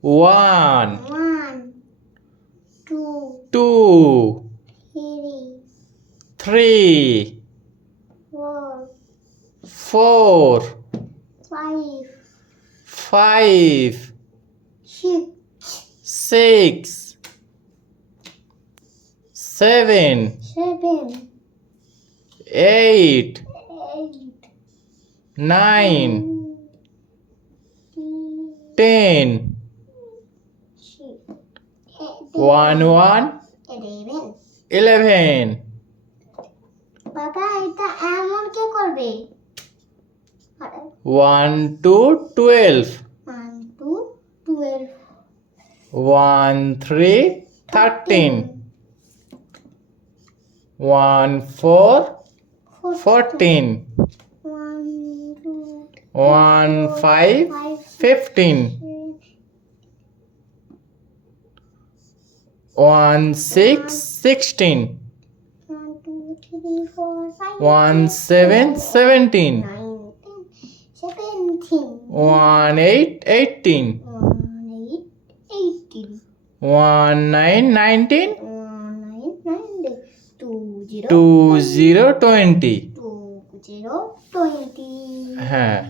One, One, two, two, three, three, four, 4, five, 5, six, 6, 7, seven, 8, 8, 9, 10. 1, 1, 11 11. বাবা এটা এমন কে করবে 1, 2, 12. 1 2 12 1, 3, 13. 1, 4, 14. 1 2 1, 5, 15. 1, 6, 16. 1 2 3 4 5 1, 7, 17. 9 10 17 1, 8, 18. 1 8 18 1, 9, 19. 1 9 9 2 0 2, 0, 20. 2 0 20 হ্যাঁ